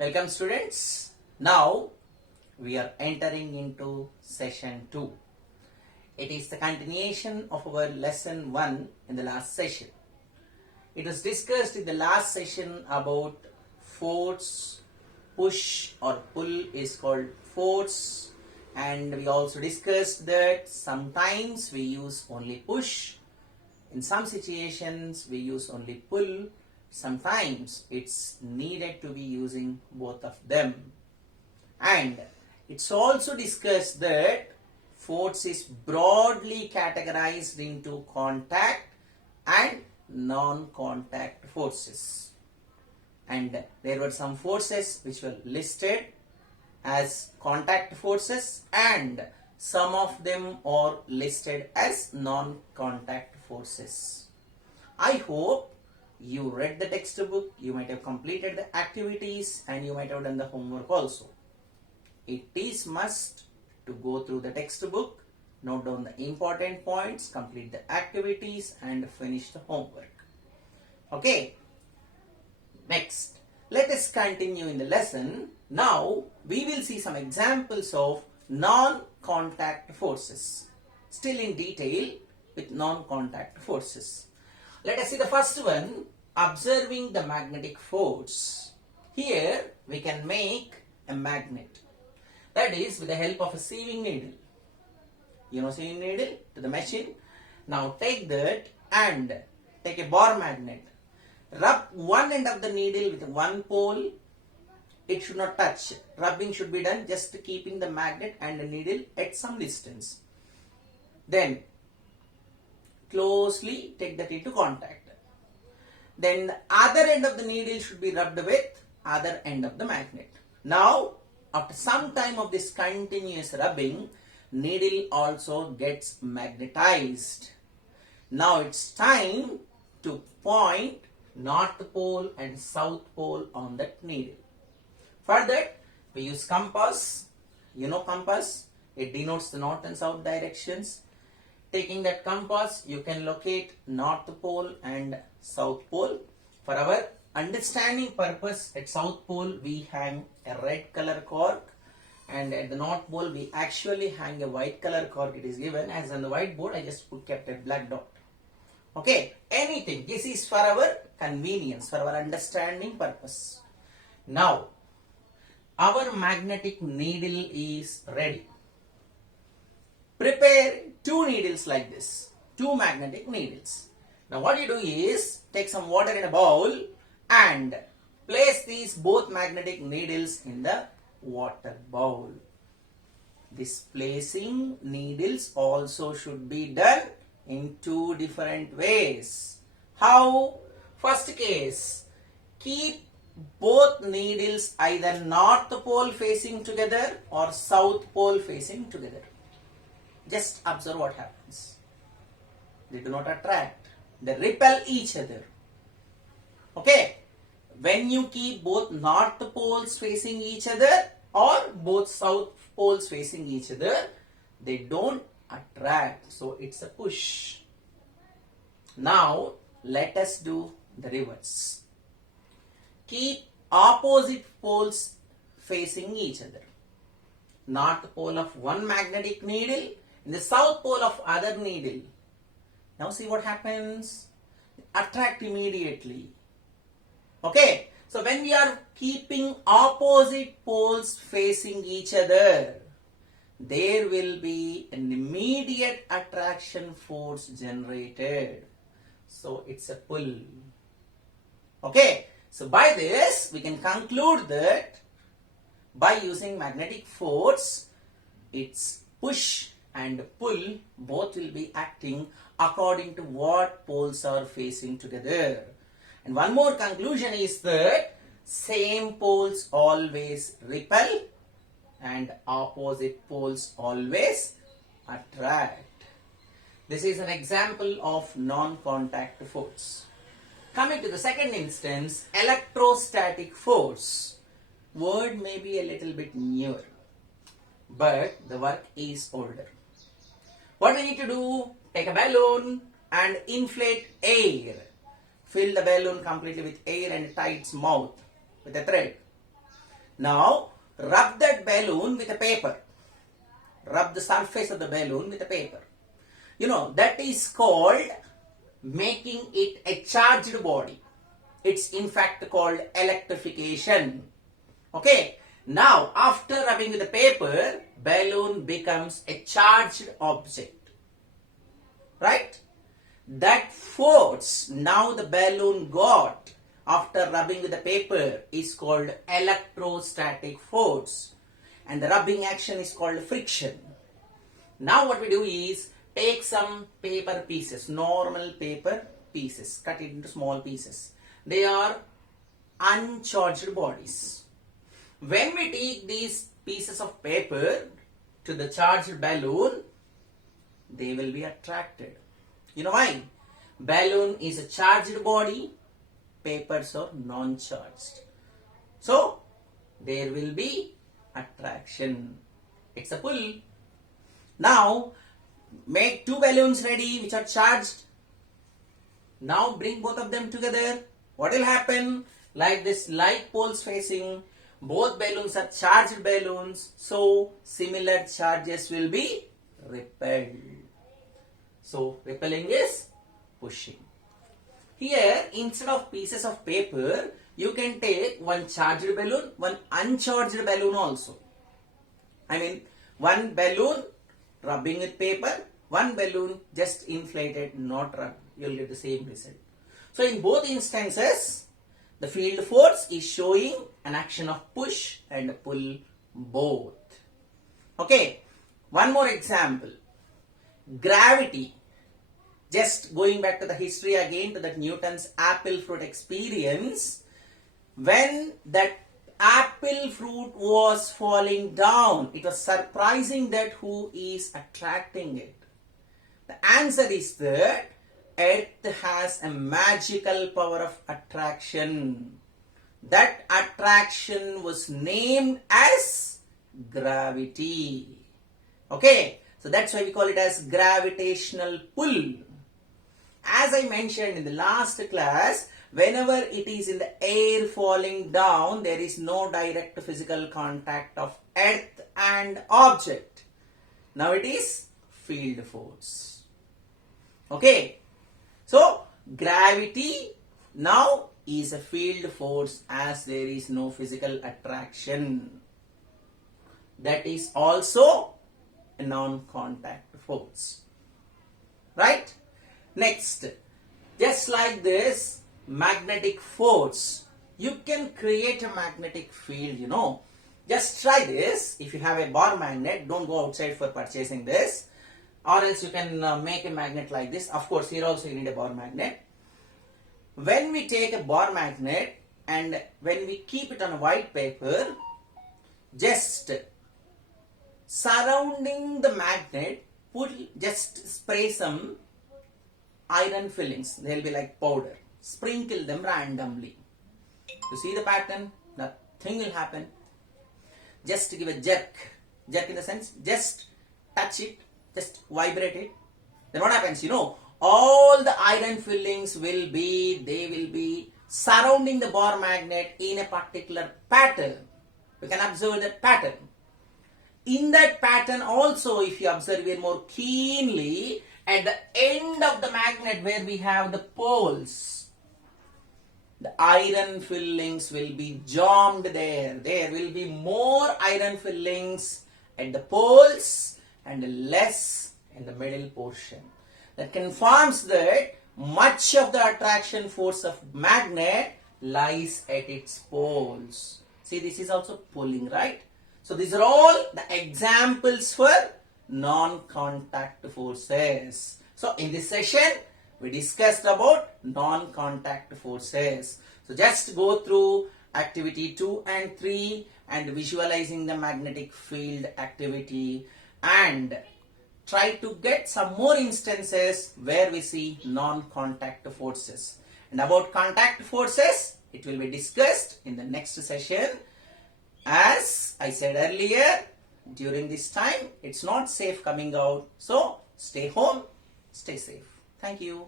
Welcome students. Now we are entering into session 2. It is the continuation of our lesson 1 in the last session. It was discussed in the last session about force, push or pull is called force, and we also discussed that sometimes we use only push, in some situations we use only pull, sometimes it's needed to be using both of them. And it's also discussed that force is broadly categorized into contact and non-contact forces. And there were some forces which were listed as contact forces and some of them are listed as non-contact forces. I hope you read the textbook, you might have completed the activities and you might have done the homework also. It is must to go through the textbook, note down the important points, complete the activities and finish the homework. Okay. Next, let us continue in the lesson. Now we will see some examples of non-contact forces. Still in detail with non-contact forces. Let us see the first one, observing the magnetic force. Here we can make a magnet. That is with the help of a sieving needle. You know sieving needle to the machine. Now take that and take a bar magnet. Rub one end of the needle with one pole. It should not touch. Rubbing should be done just keeping the magnet and the needle at some distance. Then closely take that into contact. Then the other end of the needle should be rubbed with other end of the magnet. Now after some time of this continuous rubbing, needle also gets magnetized. Now it's time to point north pole and south pole on that needle. For that we use compass. You know compass, it denotes the north and south directions. Taking that compass, you can locate north pole and south pole. For our understanding purpose, at south pole we hang a red color cork and at the north pole we actually hang a white color cork. It is given as on the whiteboard. I just kept a black dot. Okay, anything. This is for our convenience, for our understanding purpose. Now, our magnetic needle is ready. Prepare two needles like this, two magnetic needles. Now what you do is, take some water in a bowl and place these both magnetic needles in the water bowl. This placing needles also should be done in two different ways. How? First case, keep both needles either north pole facing together or south pole facing together. Just observe what happens. They do not attract. They repel each other. Okay. When you keep both north poles facing each other or both south poles facing each other, they don't attract. So it's a push. Now let us do the reverse. Keep opposite poles facing each other. North pole of one magnetic needle and the south pole of other needle. Now see what happens. Attract immediately. Okay. So when we are keeping opposite poles facing each other, there will be an immediate attraction force generated. So it's a pull. Okay. So by this we can conclude that by using magnetic force, its push and pull both will be acting according to what poles are facing together. And one more conclusion is that same poles always repel and opposite poles always attract. This is an example of non-contact force. Coming to the second instance, electrostatic force. Word may be a little bit newer, but the work is older. What we need to do? Take a balloon and inflate air. Fill the balloon completely with air and tie its mouth with a thread. Now rub that balloon with a paper. Rub the surface of the balloon with a paper. That is called making it a charged body. It's in fact called electrification. Okay. Now after rubbing with the paper, balloon becomes a charged object. Right? That force now the balloon got after rubbing with the paper is called electrostatic force. And the rubbing action is called friction. Now what we do is take some paper pieces, normal paper pieces, cut it into small pieces. They are uncharged bodies. When we take these pieces of paper to the charged balloon, they will be attracted. You know why? Balloon is a charged body, papers are non-charged. So, there will be attraction. It's a pull. Now, make two balloons ready which are charged. Now, bring both of them together. What will happen? Like this, like poles facing, both balloons are charged balloons. So, similar charges will be repelled. So, repelling is pushing. Here, instead of pieces of paper, you can take one charged balloon, one uncharged balloon also. I mean, one balloon rubbing with paper, one balloon just inflated, not rubbed. You will get the same result. So, in both instances, the field force is showing an action of push and pull both. Okay, one more example. Gravity. Just going back to the history again, to that Newton's apple fruit experience. When that apple fruit was falling down, it was surprising that who is attracting it. The answer is that Earth has a magical power of attraction. That attraction was named as gravity. Okay, so that's why we call it as gravitational pull. As I mentioned in the last class, whenever it is in the air falling down, there is no direct physical contact of earth and object. Now it is field force. Okay. So, gravity now is a field force as there is no physical attraction. That is also a non-contact force. Right? Next, just like this magnetic force, you can create a magnetic field, Just try this. If you have a bar magnet, don't go outside for purchasing this. Or else you can make a magnet like this. Of course, here also you need a bar magnet. When we take a bar magnet and when we keep it on a white paper, just surrounding the magnet, just spray some iron fillings. They'll be like powder. Sprinkle them randomly. You see the pattern? Nothing will happen. Just give a jerk. Jerk in the sense, just touch it, just vibrate it. Then what happens? All the iron fillings will be surrounding the bar magnet in a particular pattern. You can observe that pattern. In that pattern also, if you observe it more keenly, at the end of the magnet where we have the poles, the iron fillings will be jammed there. There will be more iron fillings at the poles and less in the middle portion. That confirms that much of the attraction force of magnet lies at its poles. See, this is also pulling, right? So these are all the examples for non-contact forces. So in this session, we discussed about non-contact forces. So just go through activity 2 and 3 and visualizing the magnetic field activity and try to get some more instances where we see non-contact forces. And about contact forces, it will be discussed in the next session. As I said earlier, during this time, it's not safe coming out. So, stay home, stay safe. Thank you.